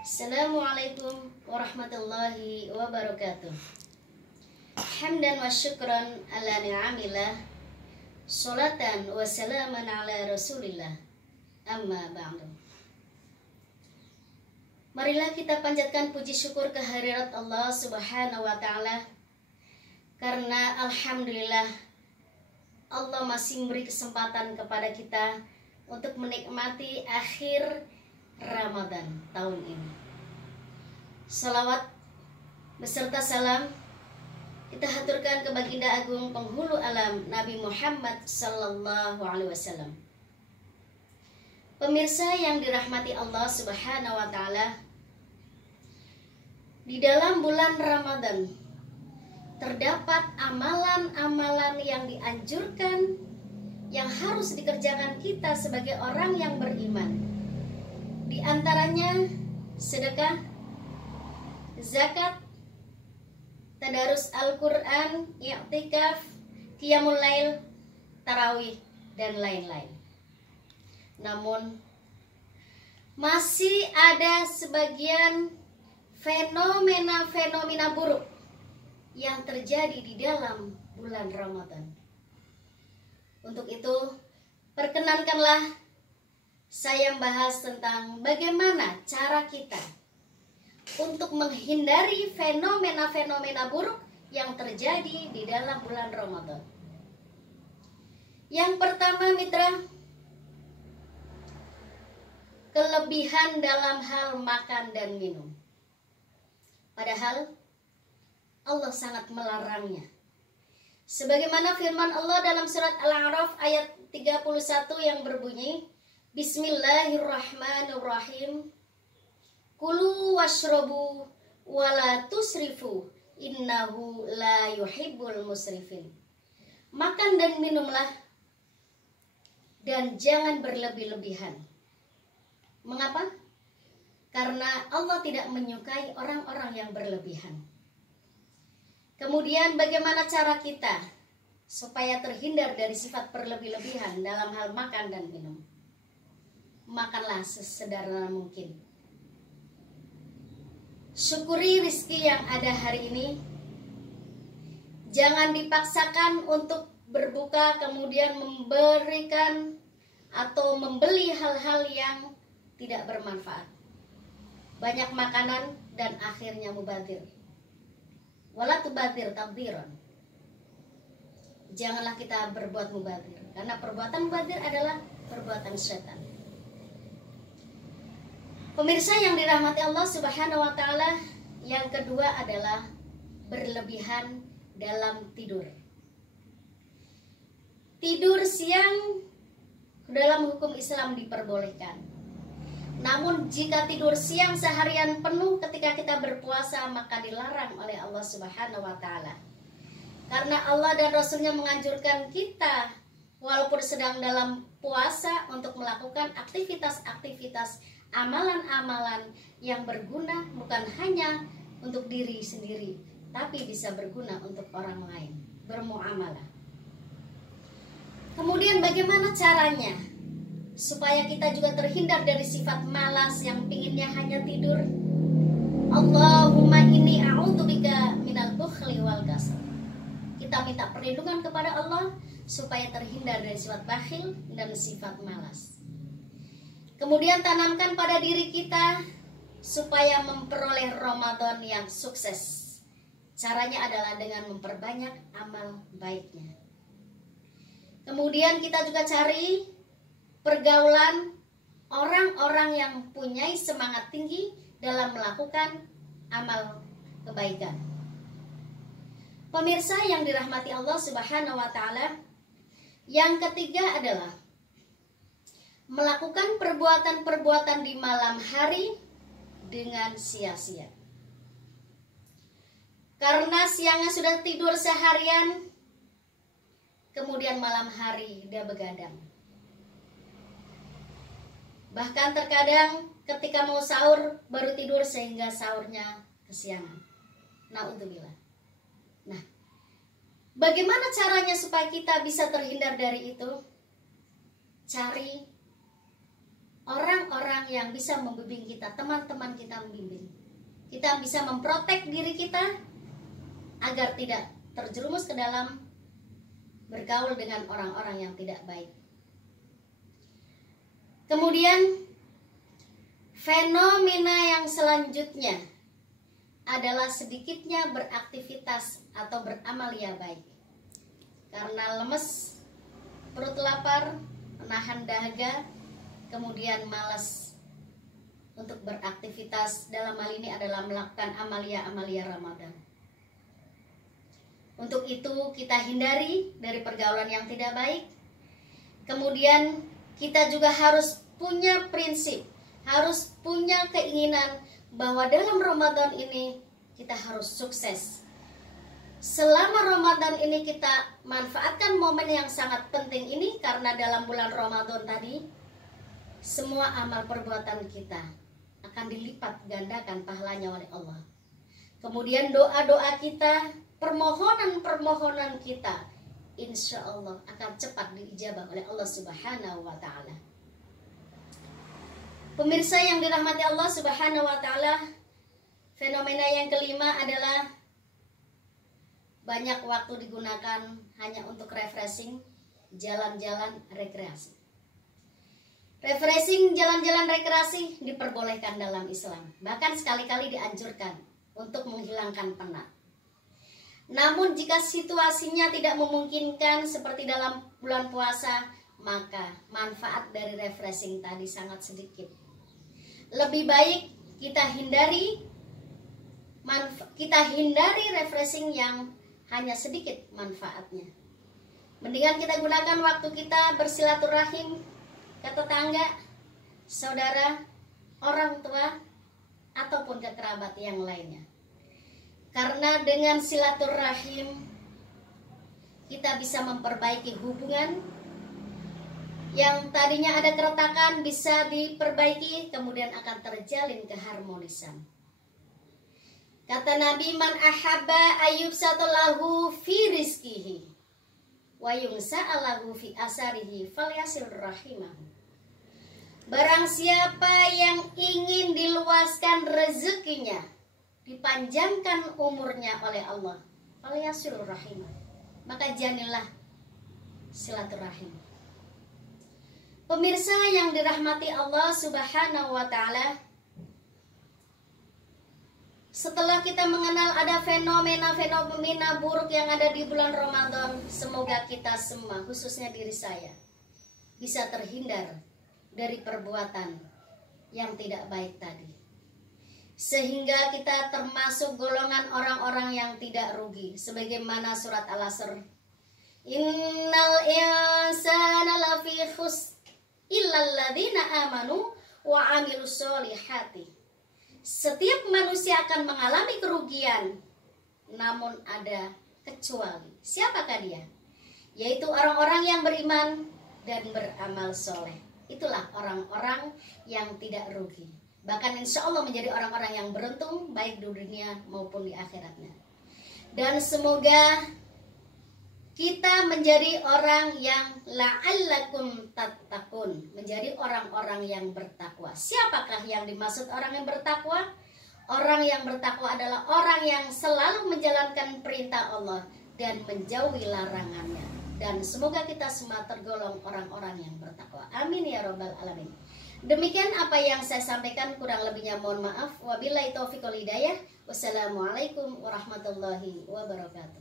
Assalamualaikum warahmatullahi wabarakatuh. Hamdan wa syukran ala ni'amillah, salatan wa salaman ala rasulillah, amma ba'du. Marilah kita panjatkan puji syukur kehadirat Allah subhanahu wa ta'ala, karena alhamdulillah Allah masih memberi kesempatan kepada kita untuk menikmati akhir Ramadan tahun ini. Salawat beserta salam kita haturkan ke baginda agung penghulu alam Nabi Muhammad sallallahu alaihi wasallam. Pemirsa yang dirahmati Allah subhanahu wa ta'ala, di dalam bulan Ramadan terdapat amalan-amalan yang dianjurkan, yang harus dikerjakan kita sebagai orang yang beriman. Di antaranya sedekah, zakat, tadarus Al-Quran, i'tikaf, qiyamul lail, tarawih, dan lain-lain. Namun masih ada sebagian fenomena-fenomena buruk yang terjadi di dalam bulan Ramadan. Untuk itu, perkenankanlah saya membahas tentang bagaimana cara kita untuk menghindari fenomena-fenomena buruk yang terjadi di dalam bulan Ramadan. Yang pertama, mitra, kelebihan dalam hal makan dan minum. Padahal Allah sangat melarangnya. Sebagaimana firman Allah dalam surat Al-A'raf ayat 31 yang berbunyi, Bismillahirrahmanirrahim. Kulu washrobu wala tusrifu innahu la yuhibbul musrifin. Makan dan minumlah dan jangan berlebih-lebihan. Mengapa? Karena Allah tidak menyukai orang-orang yang berlebihan. Kemudian bagaimana cara kita supaya terhindar dari sifat berlebih-lebihan dalam hal makan dan minum? Makanlah sesederhana mungkin. Syukuri rizki yang ada hari ini. Jangan dipaksakan untuk berbuka kemudian memberikan atau membeli hal-hal yang tidak bermanfaat. Banyak makanan dan akhirnya mubadzir. Wala tubadzir tabdziran. Janganlah kita berbuat mubadzir, karena perbuatan mubadzir adalah perbuatan setan. Pemirsa yang dirahmati Allah subhanahu wa ta'ala, yang kedua adalah berlebihan dalam tidur. Tidur siang dalam hukum Islam diperbolehkan. Namun jika tidur siang seharian penuh ketika kita berpuasa, maka dilarang oleh Allah subhanahu wa ta'ala. Karena Allah dan Rasulnya menganjurkan kita walaupun sedang dalam puasa untuk melakukan aktivitas-aktivitas, amalan-amalan yang berguna bukan hanya untuk diri sendiri, tapi bisa berguna untuk orang lain, bermuamalah. Kemudian bagaimana caranya supaya kita juga terhindar dari sifat malas yang pinginnya hanya tidur? Allahumma inni a'udzubika minal bukhli wal kasal. Kita minta perlindungan kepada Allah supaya terhindar dari sifat bakhil dan sifat malas. Kemudian tanamkan pada diri kita supaya memperoleh Ramadan yang sukses. Caranya adalah dengan memperbanyak amal baiknya. Kemudian kita juga cari pergaulan orang-orang yang punya semangat tinggi dalam melakukan amal kebaikan. Pemirsa yang dirahmati Allah subhanahu wa ta'ala, yang ketiga adalah melakukan perbuatan-perbuatan di malam hari dengan sia-sia. Karena siangnya sudah tidur seharian, kemudian malam hari dia begadang. Bahkan terkadang ketika mau sahur baru tidur sehingga sahurnya kesiangan. Na'udzubillah. Nah, bagaimana caranya supaya kita bisa terhindar dari itu? Cari orang-orang yang bisa membimbing kita, teman-teman kita membimbing. Kita bisa memprotek diri kita agar tidak terjerumus ke dalam bergaul dengan orang-orang yang tidak baik. Kemudian fenomena yang selanjutnya adalah sedikitnya beraktivitas atau beramalia baik. Karena lemes, perut lapar, menahan dahaga, kemudian malas untuk beraktivitas, dalam hal ini adalah melakukan amalia-amalia Ramadan. Untuk itu kita hindari dari pergaulan yang tidak baik. Kemudian kita juga harus punya prinsip, harus punya keinginan bahwa dalam Ramadan ini kita harus sukses. Selama Ramadan ini kita manfaatkan momen yang sangat penting ini, karena dalam bulan Ramadan tadi semua amal perbuatan kita akan dilipat gandakan pahalanya oleh Allah. Kemudian doa-doa kita, permohonan-permohonan kita, insya Allah akan cepat diijabah oleh Allah Subhanahu wa Ta'ala. Pemirsa yang dirahmati Allah Subhanahu wa Ta'ala, fenomena yang kelima adalah banyak waktu digunakan hanya untuk refreshing, jalan-jalan rekreasi. Refreshing, jalan-jalan rekreasi diperbolehkan dalam Islam, bahkan sekali-kali dianjurkan untuk menghilangkan penat. Namun jika situasinya tidak memungkinkan seperti dalam bulan puasa, maka manfaat dari refreshing tadi sangat sedikit. Lebih baik kita hindari refreshing yang hanya sedikit manfaatnya. Mendingan kita gunakan waktu kita bersilaturahim ke tetangga, saudara, orang tua, ataupun ke kerabat yang lainnya. Karena dengan silaturahim kita bisa memperbaiki hubungan yang tadinya ada keretakan, bisa diperbaiki, kemudian akan terjalin keharmonisan. Kata Nabi, man ahabba ayyubsatalahu fi rizkihi wa yungsa'alahu fi asarihi falyasil rahimahu. Barang siapa yang ingin diluaskan rezekinya, dipanjangkan umurnya oleh Allah, falyasil rahimah, maka janilah silaturahim. Pemirsa yang dirahmati Allah Subhanahu wa Ta'ala, setelah kita mengenal ada fenomena-fenomena buruk yang ada di bulan Ramadan, semoga kita semua, khususnya diri saya, bisa terhindar dari perbuatan yang tidak baik tadi, sehingga kita termasuk golongan orang-orang yang tidak rugi, sebagaimana surat Al-Asr, innal insana lafi khusr illal ladzina amanu wa amilus solihati. Setiap manusia akan mengalami kerugian, namun ada kecuali. Siapakah dia? Yaitu orang-orang yang beriman dan beramal soleh. Itulah orang-orang yang tidak rugi. Bahkan insya Allah menjadi orang-orang yang beruntung, baik di dunia maupun di akhiratnya. Dan semoga kita menjadi orang yang la'allakum tattaqun, menjadi orang-orang yang bertakwa. Siapakah yang dimaksud orang yang bertakwa? Orang yang bertakwa adalah orang yang selalu menjalankan perintah Allah dan menjauhi larangannya. Dan semoga kita semua tergolong orang-orang yang bertakwa. Amin ya rabbal alamin. Demikian apa yang saya sampaikan, kurang lebihnya mohon maaf. Wabillahi taufiq wal hidayah. Wassalamualaikum warahmatullahi wabarakatuh.